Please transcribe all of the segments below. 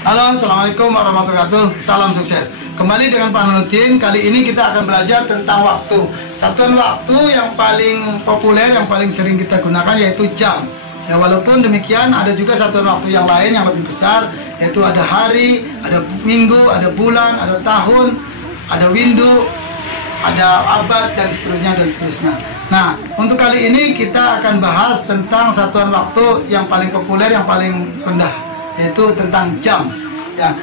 Halo, Assalamualaikum warahmatullahi wabarakatuh. Salam sukses. Kembali dengan Pak Nurdin. Kali ini kita akan belajar tentang waktu. Satuan waktu yang paling populer, yang paling sering kita gunakan yaitu jam. Ya, walaupun demikian ada juga satuan waktu yang lain yang lebih besar, yaitu ada hari, ada minggu, ada bulan, ada tahun, ada windu, ada abad, dan seterusnya dan seterusnya. Nah, untuk kali ini kita akan bahas tentang satuan waktu yang paling populer, yang paling rendah, yaitu tentang jam. Ya,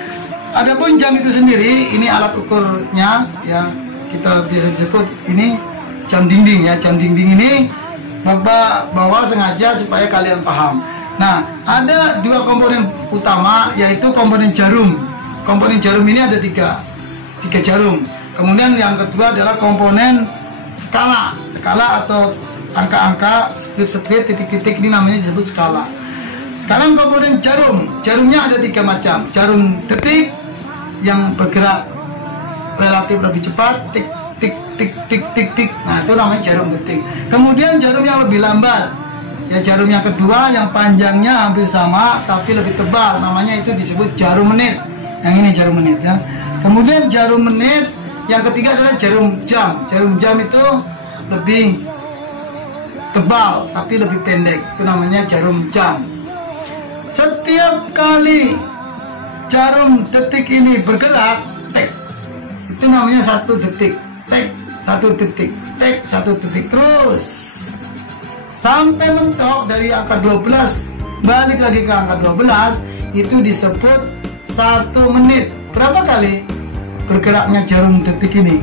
adapun jam itu sendiri, ini alat ukurnya, ya kita biasa disebut ini jam dinding ya. Jam dinding ini Bapak bawa sengaja supaya kalian paham. Nah, ada dua komponen utama, yaitu komponen jarum. Komponen jarum ini ada tiga jarum. Kemudian yang kedua adalah komponen skala atau angka-angka, strip-strip, titik-titik, ini namanya disebut skala. Sekarang komponen jarumnya ada tiga macam. Jarum detik yang bergerak relatif lebih cepat, tik tik tik tik tik tik. Nah, itu namanya jarum detik. Kemudian jarum yang lebih lambat, ya jarum yang kedua yang panjangnya hampir sama tapi lebih tebal, namanya itu disebut jarum menit. Yang ini jarum menit ya. Kemudian jarum menit yang ketiga adalah jarum jam. Jarum jam itu lebih tebal tapi lebih pendek, itu namanya jarum jam. Setiap kali jarum detik ini bergerak, tek, itu namanya 1 detik, tek, 1 detik, tek, 1 detik, terus sampai mentok dari angka 12 balik lagi ke angka 12, itu disebut 1 menit. Berapa kali bergeraknya jarum detik ini?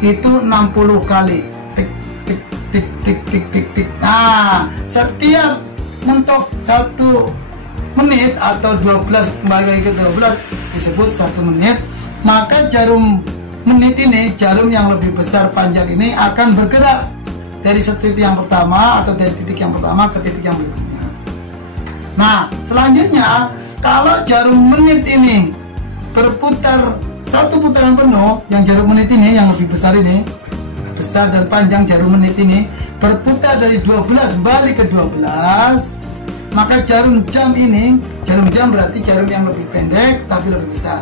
Itu 60 kali, tik tik tik tik tik tik tik. Nah, setiap mentok 1 menit atau 12 kembali lagi ke 12 disebut 1 menit. Maka jarum menit ini, jarum yang lebih besar panjang ini akan bergerak dari strip yang pertama atau dari titik yang pertama ke titik yang berikutnya. Nah, selanjutnya kalau jarum menit ini berputar 1 putaran penuh, yang jarum menit ini yang lebih besar ini, besar dan panjang jarum menit ini berputar dari 12 balik ke 12, maka jarum jam ini, jarum jam berarti jarum yang lebih pendek tapi lebih besar,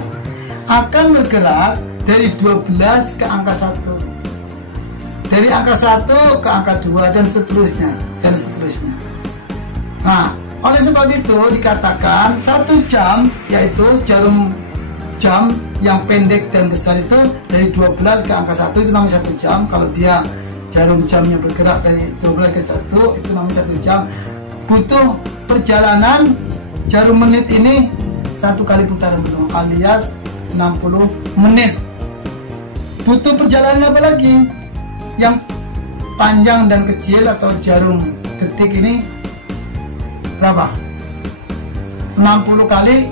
akan bergerak dari 12 ke angka 1, dari angka 1 ke angka 2, dan seterusnya dan seterusnya. Nah, oleh sebab itu dikatakan 1 jam, yaitu jarum jam yang pendek dan besar itu dari 12 ke angka 1, itu namanya 1 jam. Kalau dia jarum jamnya bergerak dari 12 ke 1, itu namanya 1 jam. Butuh perjalanan jarum menit ini 1 kali putaran penuh alias 60 menit. Butuh perjalanan apa lagi? Yang panjang dan kecil atau jarum detik ini berapa? 60 kali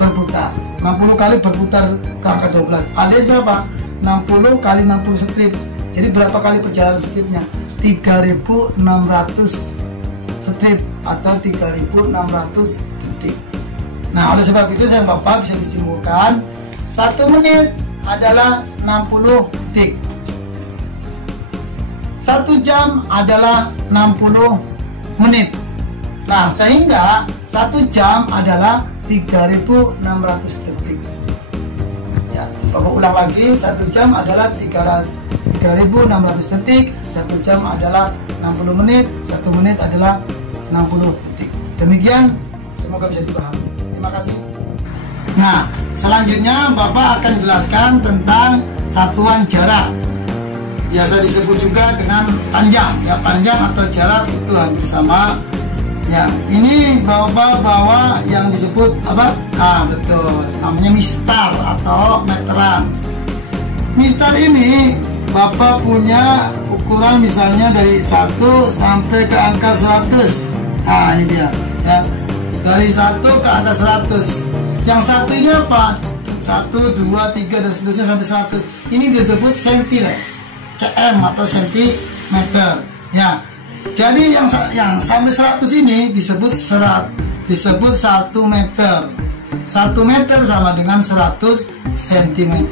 berputar. 60 kali berputar ke angka 12 alias berapa? 60 kali 60 strip. Jadi berapa kali perjalanan stripnya? 3600 strip atau 3600 detik. Nah, oleh sebab itu saya Bapak bisa disimpulkan 1 menit adalah 60 detik, 1 jam adalah 60 menit. Nah, sehingga 1 jam adalah 3600 detik. Ya, Bapak ulang lagi, 1 jam adalah 3600 detik, 1 jam adalah 60 menit, 1 menit adalah 60 detik. Demikian, semoga bisa dipahami. Terima kasih. Nah, selanjutnya Bapak akan jelaskan tentang satuan jarak. Biasa disebut juga dengan panjang. Ya, panjang atau jarak itu hampir sama. Ya, ini Bapak bawa yang disebut apa? Ah, betul. Namanya mistar atau meteran. Mistar ini Bapak punya ukuran misalnya dari 1 sampai ke angka 100. Nah, ini dia ya. Dari 1 ke angka 100. Yang satu ini apa? 1, 2, 3 dan seterusnya sampai 100. Ini disebut senti, cm atau sentimeter. Ya. Jadi yang sampai 100 ini disebut 1 meter. 1 meter sama dengan 100 cm.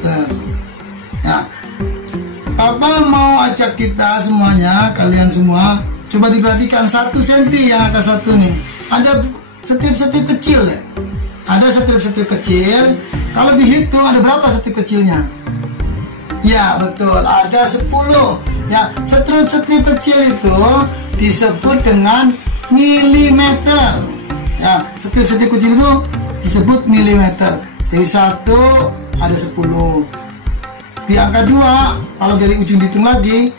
Ya. Papa mau ajak kita semuanya, kalian semua, coba diperhatikan 1 cm yang angka 1 nih. Ada setip-setip kecil ya. ada strip-strip kecil. Kalau dihitung ada berapa strip kecilnya? Ya betul, ada 10. Ya, strip-strip kecil itu disebut dengan milimeter. Ya, strip-strip kecil itu disebut milimeter. Jadi 1 ada 10. Di angka 2, kalau dari ujung dihitung lagi,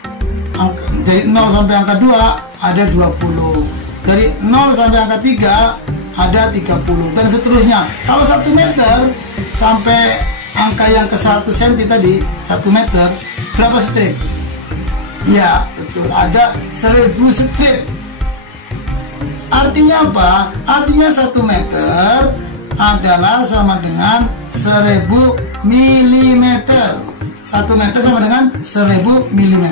dari 0 sampai angka 2 ada 20. Dari 0 sampai angka 3 ada 30 dan seterusnya. Kalau 1 meter sampai angka yang ke 100 cm tadi, 1 meter, berapa strip? Ya betul, ada 1000 strip. Artinya apa? Artinya 1 meter adalah sama dengan 1000 mm. 1 meter sama dengan 1000 mm.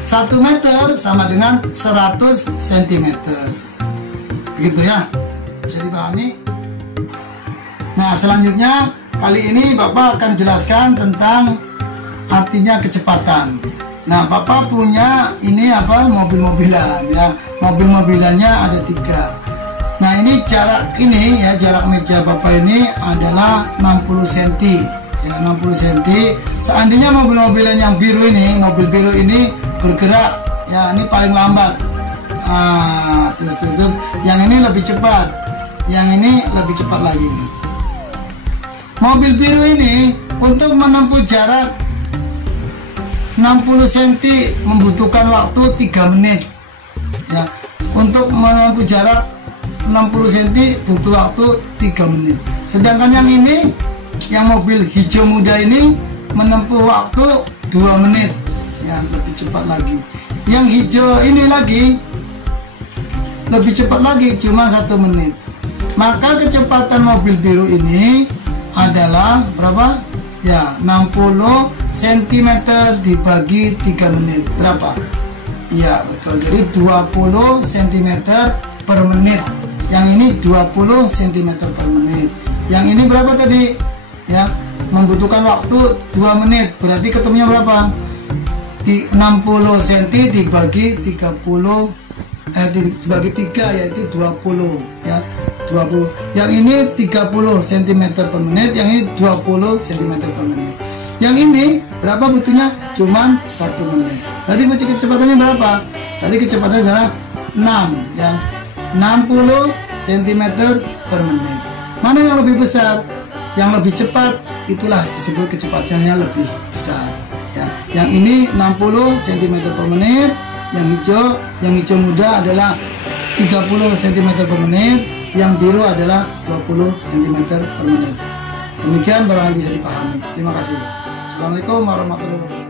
1 meter sama dengan 100 cm. Begitu ya, bisa dipahami. Nah selanjutnya, kali ini Bapak akan jelaskan tentang artinya kecepatan. Nah Bapak punya ini apa, mobil-mobilan ya. Mobil-mobilannya ada 3. Nah ini jarak ini ya, jarak meja Bapak ini adalah 60 cm ya, 60 cm. Seandainya mobil-mobilan yang biru ini, mobil biru ini bergerak ya, ini paling lambat. Terus yang ini lebih cepat, yang ini lebih cepat lagi. Mobil biru ini untuk menempuh jarak 60 cm membutuhkan waktu 3 menit ya. Untuk menempuh jarak 60 cm butuh waktu 3 menit. Sedangkan yang ini, yang mobil hijau muda ini menempuh waktu 2 menit ya, lebih cepat lagi. Yang hijau ini lagi lebih cepat lagi, cuma 1 menit. Maka kecepatan mobil biru ini adalah berapa? Ya, 60 cm dibagi 3 menit. Berapa? Ya, betul. Jadi 20 cm per menit. Yang ini 20 cm per menit. Yang ini berapa tadi? Ya, membutuhkan waktu 2 menit. Berarti ketemunya berapa? Di 60 cm dibagi 30 dibagi 3 yaitu 20 ya, 20. Yang ini 30 cm per menit, yang ini 20 cm per menit. Yang ini berapa butuhnya? Cuman 1 menit. Tadi kecepatannya berapa? Tadi kecepatannya adalah 6 ya, 60 cm per menit. Mana yang lebih besar? Yang lebih cepat itulah disebut kecepatannya lebih besar ya. Yang ini 60 cm per menit. Yang hijau muda adalah 30 cm per menit, yang biru adalah 20 cm per menit. Demikian barangkali bisa dipahami. Terima kasih. Assalamualaikum warahmatullahi wabarakatuh.